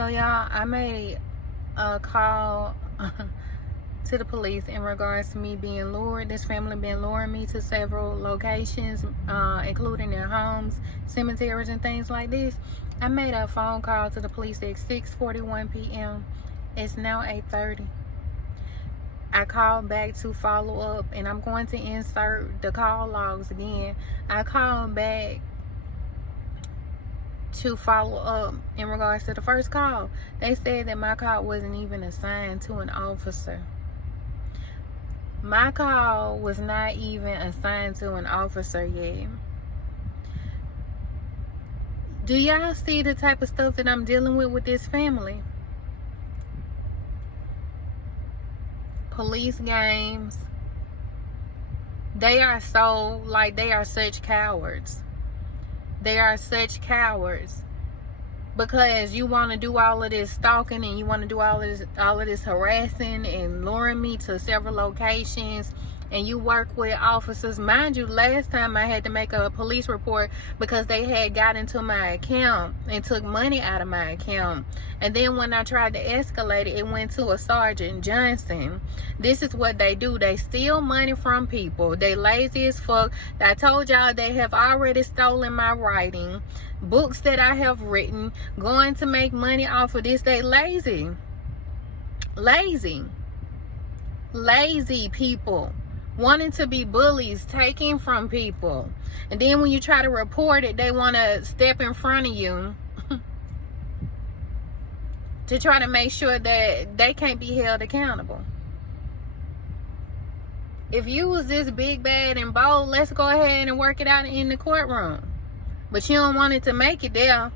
So y'all, I made a call to the police in regards to me being lured. This family been luring me to several locations, including their homes, cemeteries, and things like this. I made a phone call to the police at 6:41 p.m. It's now 8:30. I called back to follow up, and I'm going to insert the call logs again. I called back to follow up in regards to the first call. They said that my call wasn't even assigned to an officer. My call was not even assigned to an officer yet. Do y'all see the type of stuff that I'm dealing with this family? Police games. They are such cowards. They are such cowards because you want to do all of this stalking and you want to do all of this harassing and luring me to several locations, and you work with officers. Mind you, last time I had to make a police report because they had got into my account and took money out of my account. And then when I tried to escalate it, it went to a Sergeant Johnson. This is what they do. They steal money from people. They lazy as fuck. I told y'all they have already stolen my writing, books that I have written, going to make money off of this. They lazy people, wanting to be bullies, taking from people. And then when you try to report it, they want to step in front of you to try to make sure that they can't be held accountable. If you was this big, bad, and bold, let's go ahead and work it out in the courtroom. But you don't want it to make it there.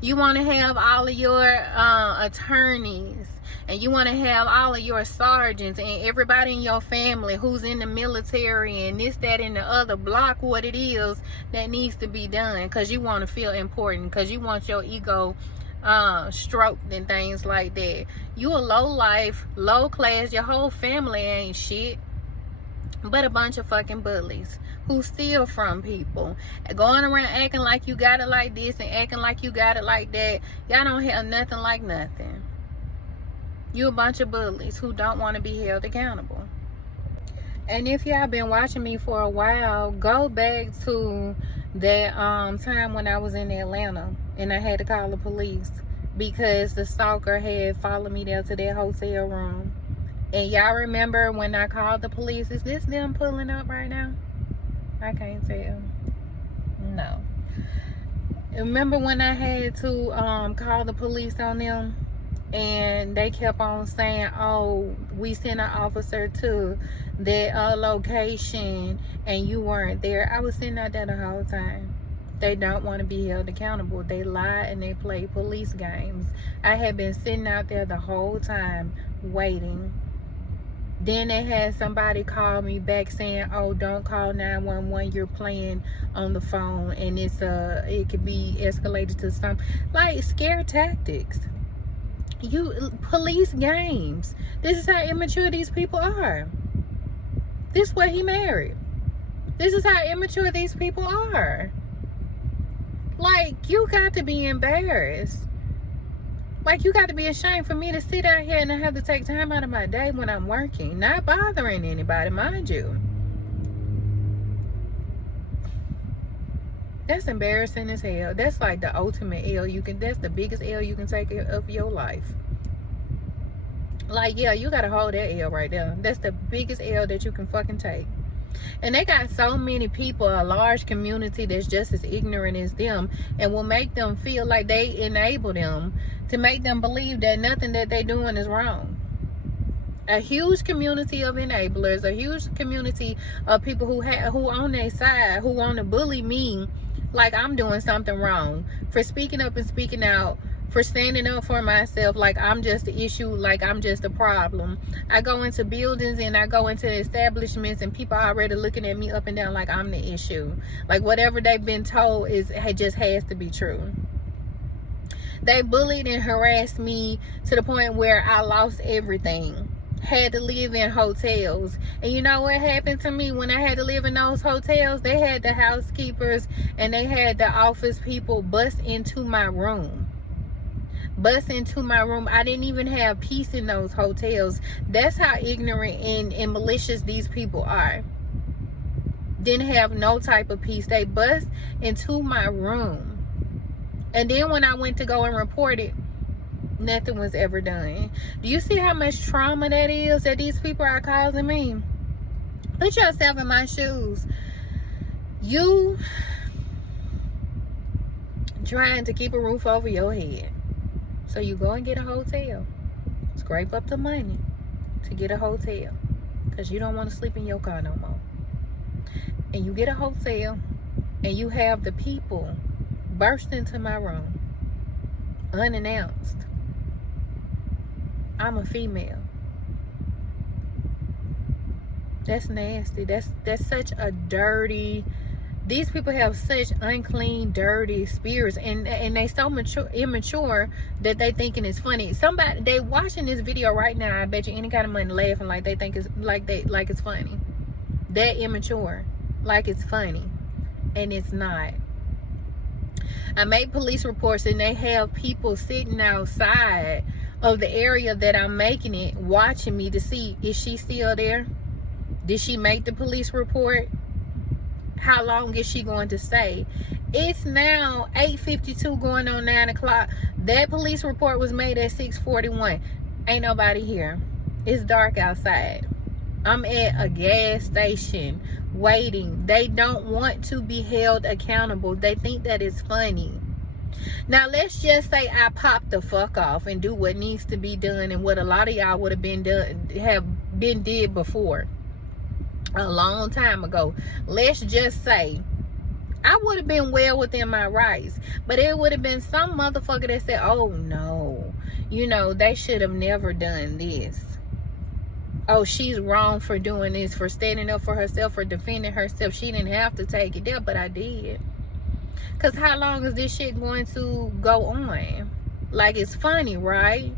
You want to have all of your attorneys, and you want to have all of your sergeants and everybody in your family who's in the military and this, that, and the other block what it is that needs to be done, because you want to feel important, because you want your ego stroked and things like that. You a low life, low class, your whole family ain't shit but a bunch of fucking bullies who steal from people, going around acting like you got it like this and acting like you got it like that. Y'all don't have nothing like nothing. You a bunch of bullies who don't want to be held accountable. And if y'all been watching me for a while, go back to that time when I was in Atlanta and I had to call the police because the stalker had followed me there to their hotel room. And y'all remember when I called the police? Is this them pulling up right now? I can't tell. No. Remember when I had to call the police on them? And they kept on saying, oh, we sent an officer to that location and you weren't there. I was sitting out there the whole time. They don't want to be held accountable. They lie and they play police games. I had been sitting out there the whole time waiting. Then they had somebody call me back saying, oh, don't call 911, you're playing on the phone and it could be escalated to some, like, scare tactics. Police games. This is how immature these people are. This is what he married. This is how immature these people are. Like, you got to be embarrassed. Like, you got to be ashamed for me to sit out here and I have to take time out of my day when I'm working, not bothering anybody, mind you. That's embarrassing as hell. That's like the ultimate L that's the biggest L you can take of your life. Like, yeah, you gotta hold that L right there. That's the biggest L that you can fucking take. And they got so many people, a large community that's just as ignorant as them, and will make them feel like they enable them to make them believe that nothing that they're doing is wrong. A huge community of enablers, a huge community of people who on their side, who want to bully me like I'm doing something wrong, for speaking up and speaking out, for standing up for myself like I'm just the issue, like I'm just a problem. I go into buildings and I go into establishments and people are already looking at me up and down like I'm the issue. Like whatever they've been told just has to be true. They bullied and harassed me to the point where I lost everything. Had to live in hotels. And you know what happened to me when I had to live in those hotels? They had the housekeepers and they had the office people bust into my room. bust into my room. I didn't even have peace in those hotels. That's how ignorant and malicious these people are. Didn't have no type of peace. They bust into my room. And then when I went to go and report it, nothing was ever done. Do you see how much trauma that is that these people are causing me? Put yourself in my shoes. You trying to keep a roof over your head. So you go and get a hotel. Scrape up the money to get a hotel. Because you don't want to sleep in your car no more. And you get a hotel. And you have the people burst into my room. Unannounced. I'm a female. That's nasty. That's such a dirty... These people have such unclean, dirty spirits, and they so immature that they thinking it's funny. Somebody, they watching this video right now, I bet you any kind of money, laughing like they think it's like it's funny. That immature, like it's funny, and it's not. I made police reports, and they have people sitting outside of the area that I'm making it, watching me to see, is she still there? Did she make the police report? How long is she going to stay? It's now 8:52 going on 9 o'clock. That police report was made at 6:41. Ain't nobody here. It's dark outside. I'm at a gas station waiting. They don't want to be held accountable. They think that it's funny. Now let's just say I pop the fuck off and do what needs to be done, and what a lot of y'all would have been did before. A long time ago. Let's just say I would have been well within my rights, but it would have been some motherfucker that said, oh no, you know, they should have never done this. Oh, she's wrong for doing this, for standing up for herself, for defending herself. She didn't have to take it there, but I did. Because how long is this shit going to go on? Like, it's funny, right?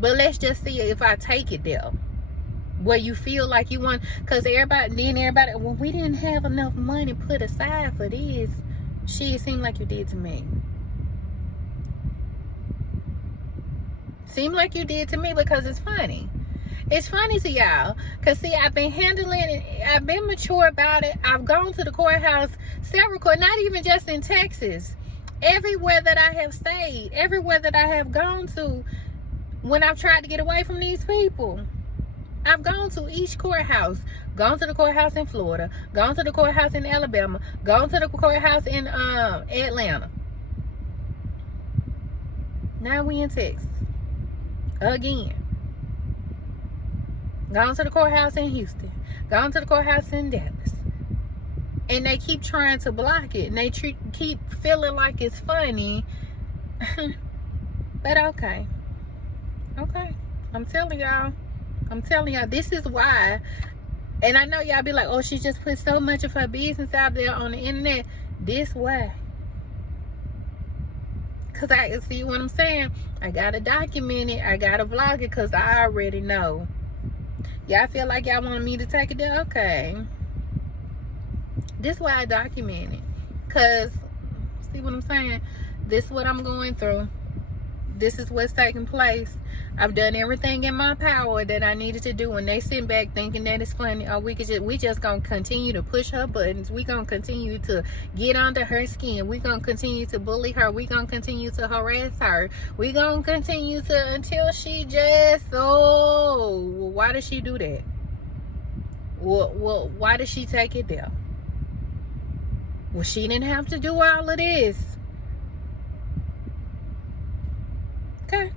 But let's just see if I take it there, where you feel like you want, because everybody, well, we didn't have enough money put aside for this. Shit, seemed like you did to me. Seemed like you did to me, because it's funny. It's funny to y'all. Because, see, I've been handling it. I've been mature about it. I've gone to the courthouse several court, not even just in Texas. Everywhere that I have stayed, everywhere that I have gone to, when I've tried to get away from these people, I've gone to each courthouse. Gone to the courthouse in Florida. Gone to the courthouse in Alabama. Gone to the courthouse in Atlanta. Now we in Texas. Again. Gone to the courthouse in Houston. Gone to the courthouse in Dallas. And they keep trying to block it. And they keep feeling like it's funny. But okay. Okay. I'm telling y'all, this is why. And I know y'all be like, oh, she just put so much of her business out there on the internet. This why. Because I see what I'm saying. I gotta document it. I gotta vlog it, because I already know. Y'all feel like y'all want me to take it there? Okay. This is why I document it. Because, see what I'm saying? This is what I'm going through. This is what's taking place. I've done everything in my power that I needed to do, and they sit back thinking that it's funny. Or we just gonna continue to push her buttons. We gonna continue to get under her skin. We gonna continue to bully her. We gonna continue to harass her. We gonna continue to until she just, oh, why did she do that? Well, why did she take it there? Well, she didn't have to do all of this. Okay.